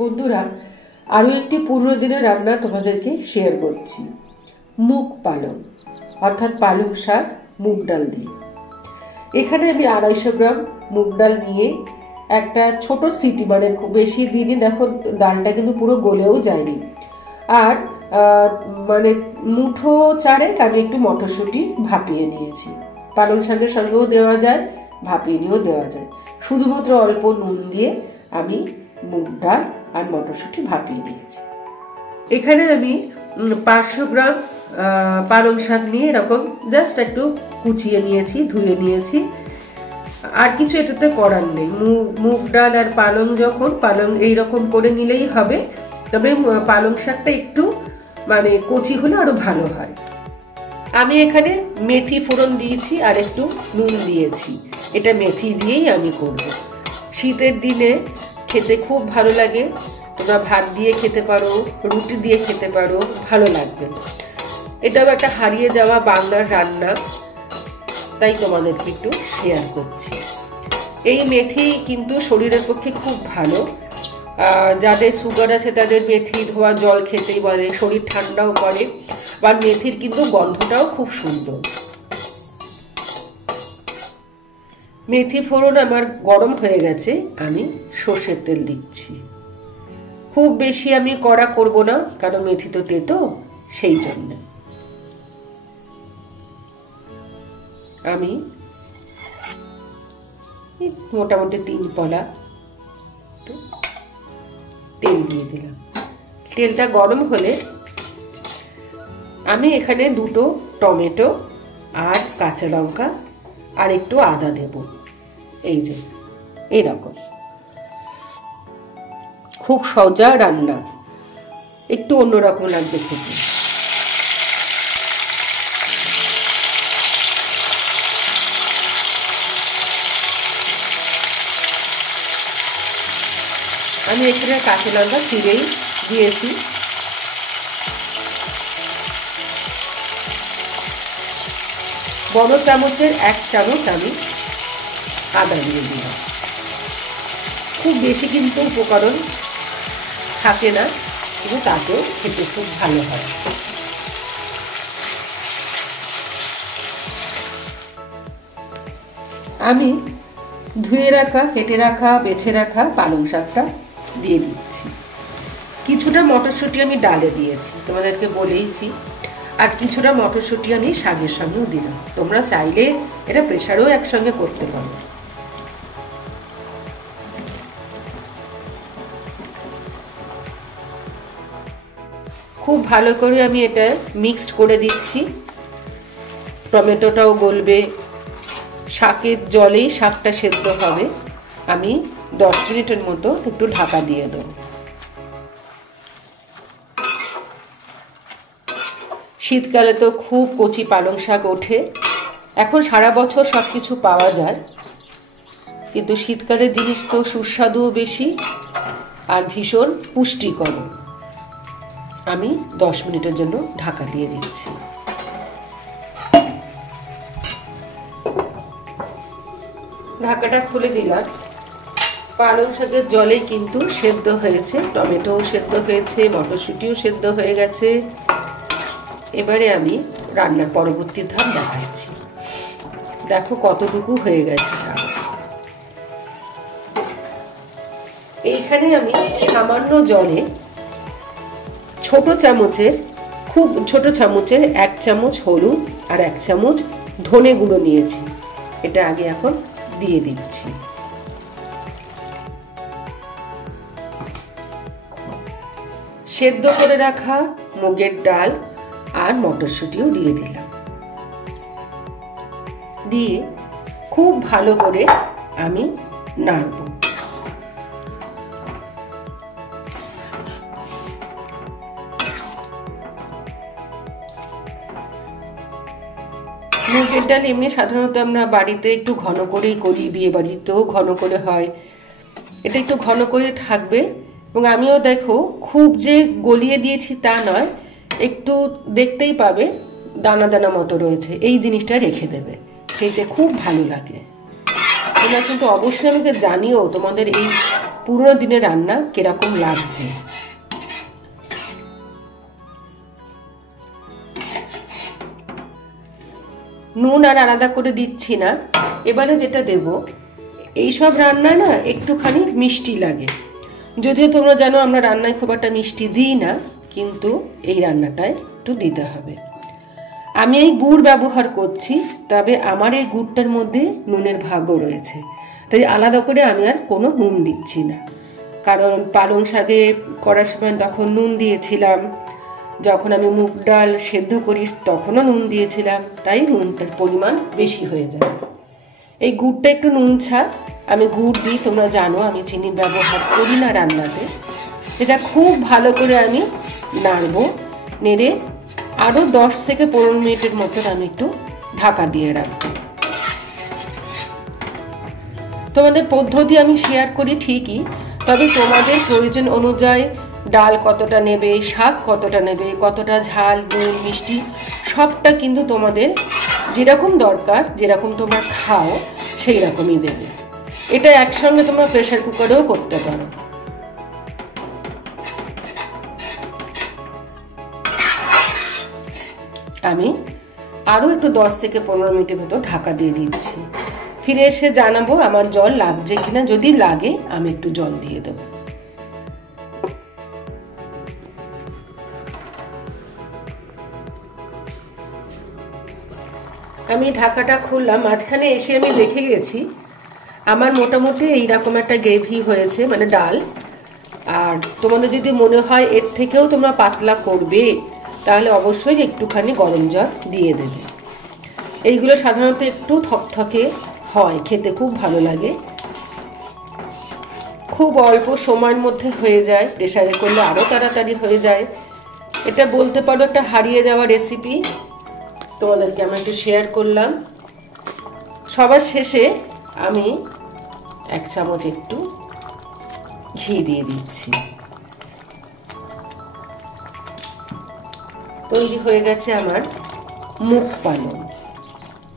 বন্ধুরা, আরও একটি পুরনো দিনের রান্না তোমাদেরকে শেয়ার করছি। মুগ পালং অর্থাৎ পালং শাক মুগ ডাল দিয়ে। এখানে আমি 250 গ্রাম মুগ ডাল নিয়ে একটা ছোট সিটি, মানে খুব বেশি দিনই, দেখো ডালটা কিন্তু পুরো গলেও যায়নি, আর মানে মুঠো চারেক আমি একটু মটরশুঁটি ভাপিয়ে নিয়েছি। পালং শাকের সঙ্গেও দেওয়া যায়, ভাপিয়ে নিয়েও দেওয়া যায়। শুধুমাত্র অল্প নুন দিয়ে আমি মুগ ডাল আর মটরশুঁটি ভাপিয়ে নিয়েছি। এখানে আমি 500 গ্রাম পালং শাক নিয়ে এরকম জাস্ট একটু কুচিয়ে নিয়েছি, ধুয়ে নিয়েছি। আর কিছু এটাতে করার নেই, মুগ ডাল আর পালং এইরকম করে নিলেই হবে। তবে পালং শাকটা একটু মানে কচি হলে আরো ভালো হয়। আমি এখানে মেথি ফোড়ন দিয়েছি আর একটু নুন দিয়েছি। এটা মেথি দিয়েই আমি করব। শীতের দিনে খেতে খুব ভালো লাগে। তোমরা ভাত দিয়ে খেতে পারো, রুটি দিয়ে খেতে পারো, ভালো লাগবে। এটাও একটা হারিয়ে যাওয়া বাংলার রান্না, তাই তোমাদেরকে একটু শেয়ার করছি। এই মেথি কিন্তু শরীরের পক্ষে খুব ভালো। যাদের সুগার আছে তাদের মেথি ধোয়া জল খেতেই বলে, শরীর ঠান্ডাও করে। আর মেথির কিন্তু গন্ধটাও খুব সুন্দর। মেথি ফোড়ন আমার গরম হয়ে গেছে, আমি সর্ষের তেল দিচ্ছি। খুব বেশি আমি কড়া করব না, কারণ মেথি তো তেতো, সেই জন্য আমি মোটামুটি 3 পলা তেল দিয়ে দিলাম। তেলটা গরম হলে আমি এখানে 2টো টমেটো আর কাঁচা লঙ্কা আর একটু আদা দেব। এই যে এইরকম, খুব সহজা রান্না, একটু অন্যরকম লাগবে খেতে। আমি এখানে কাঁচা লঙ্কা চিড়েই দিয়েছি। বড় চামচের 1 চামচ আমি আদা দিয়ে দিলাম। খুব বেশি কিন্তু উপকরণ থাকে না, কিন্তু তাতেও খেতে খুব ভালো হয়। আমি ধুয়ে রাখা, কেটে রাখা, বেছে রাখা পালং শাকটা দিয়ে দিচ্ছি। কিছুটা মটরশুঁটি আমি ডালে দিয়েছি, তোমাদেরকে বলেইছি। আর কিছুটা মটরশুঁটি আমি শাকের সঙ্গেও দিলাম। তোমরা চাইলে এটা প্রেসারেও একসঙ্গে করতে পারো। খুব ভালো করে আমি এটা মিক্সড করে দিচ্ছি। টমেটোটাও গলবে, শাকের জলেই শাকটা সেদ্ধ হবে। আমি 10 মিনিটের মতো একটু ঢাকা দিয়ে দেবো। শীতকালে তো খুব কচি পালং শাক ওঠে। এখন সারা বছর সব কিছু পাওয়া যায়, কিন্তু শীতকালের জিনিস তো সুস্বাদুও বেশি আর ভীষণ পুষ্টিকর। আমি 10 মিনিটের জন্য ঢাকা দিয়ে দিচ্ছি। ঢাকাটা খুলে দিলাম। পালং শাকের জলে কিন্তু সেদ্ধ হয়েছে, টমেটোও সেদ্ধ হয়েছে, মটরশুঁটিও সেদ্ধ হয়ে গেছে। এবারে আমি রান্নার পরবর্তী ধাপ দেখাচ্ছি। দেখো কতটুকু হয়ে গেছে শাক। এইখানে আমি সামান্য জলে ছোট চামচের, খুব ছোট চামচের 1 চামচ হলুদ আর 1 চামচ ধনে গুঁড়ো নিয়েছি। এটা আগে এখন দিয়ে দিচ্ছি। সেদ্ধ করে রাখা মুগের ডাল আর মটরশুঁটিও দিয়ে দিলাম। দিয়ে খুব ভালো করে আমি নাড়ব। মুগের ডাল এমনি সাধারণত আমরা বাড়িতে একটু ঘন করেই করি, বিয়ে বাড়িতেও ঘন করে হয়। এটা একটু ঘন করে থাকবে। এবং আমিও দেখো খুব যে গলিয়ে দিয়েছি তা নয়, একটু দেখতেই পাবে দানা দানা মতো রয়েছে। এই জিনিসটা রেখে দেবে, খেতে খুব ভালো লাগে। তোমরা কিন্তু অবশ্যই আমাকে জানিও তোমাদের এই পুরোনো দিনের রান্না কিরকম লাগছে। নুন আর আলাদা করে দিচ্ছি না। এবারে যেটা দেব, এইসব রান্নায় না একটুখানি মিষ্টি লাগে, যদিও তোমরা জানো আমরা রান্নায় খুব একটা মিষ্টি দিই না, কিন্তু এই রান্নাটায় একটু দিতে হবে। আমি এই গুড় ব্যবহার করছি, তবে আমার এই গুড়টার মধ্যে নুনের ভাগও রয়েছে, তাই আলাদা করে আমি আর কোনো নুন দিচ্ছি না। কারণ পালং শাকে করার সময় তখন নুন দিয়েছিলাম, যখন আমি মুগ ডাল সেদ্ধ করি তখনও নুন দিয়েছিলাম, তাই নুনটার পরিমাণ বেশি হয়ে যায়। এই গুড়টা একটু নুন ছা, আমি গুড় দিই, তোমরা জানো আমি চিনি ব্যবহার করি না রান্নাতে। এটা খুব ভালো করে আমি নাড়বো, নেড়ে আরও 10 থেকে 15 মিনিটের মতন আমি একটু ঢাকা দিয়ে রাখবো। তোমাদের পদ্ধতি আমি শেয়ার করি ঠিকই, তবে তোমাদের প্রয়োজন অনুযায়ী ডাল কতটা নেবে, শাক কতটা নেবে, কতটা ঝাল, নুন, মিষ্টি সবটা কিন্তু তোমাদের যেরকম দরকার, যেরকম তোমরা খাও সেই রকমই দেবে। এটা একসঙ্গে তোমরা প্রেসার কুকারেও করতে পারো। আমি আরও একটু 10 থেকে 15 মিনিটের মতো ঢাকা দিয়ে দিচ্ছি। ফিরে এসে জানাবো আমার জল লাগছে কিনা, যদি লাগে আমি একটু জল দিয়ে দেবো। আমি ঢাকাটা খুললাম, মাঝখানে এসে আমি দেখে গেছি আমার মোটামুটি এইরকম একটা গ্রেভি হয়েছে, মানে ডাল। আর তোমাদের যদি মনে হয় এর থেকেও তোমরা পাতলা করবে, তাহলে অবশ্যই একটুখানি গরম জল দিয়ে দেবে। এইগুলো সাধারণত একটু থকথকে হয়, খেতে খুব ভালো লাগে, খুব অল্প সময়ের মধ্যে হয়ে যায়, প্রেসারে করলে আরও তাড়াতাড়ি হয়ে যায়। এটা বলতে পারো একটা হারিয়ে যাওয়া রেসিপি, তোমাদেরকে আমি একটু শেয়ার করলাম। সবার শেষে আমি 1 চামচ একটু ঘি দিয়ে দিচ্ছি। তৈরি হয়ে গেছে আমার মুগ পালং।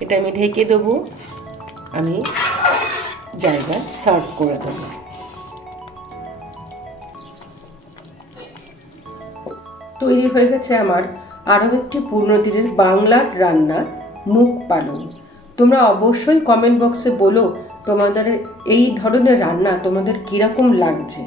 এটা আমি ঢেকে দেবো, আমি জায়গায় সার্ভ করে দেবো। তৈরি হয়ে গেছে আমার আরও একটি পুরনো দিনের বাংলার রান্না মুগ পালং। তোমরা অবশ্যই কমেন্ট বক্সে বলো তোমাদের এই ধরনের রান্না তোমাদের কিরকম লাগছে।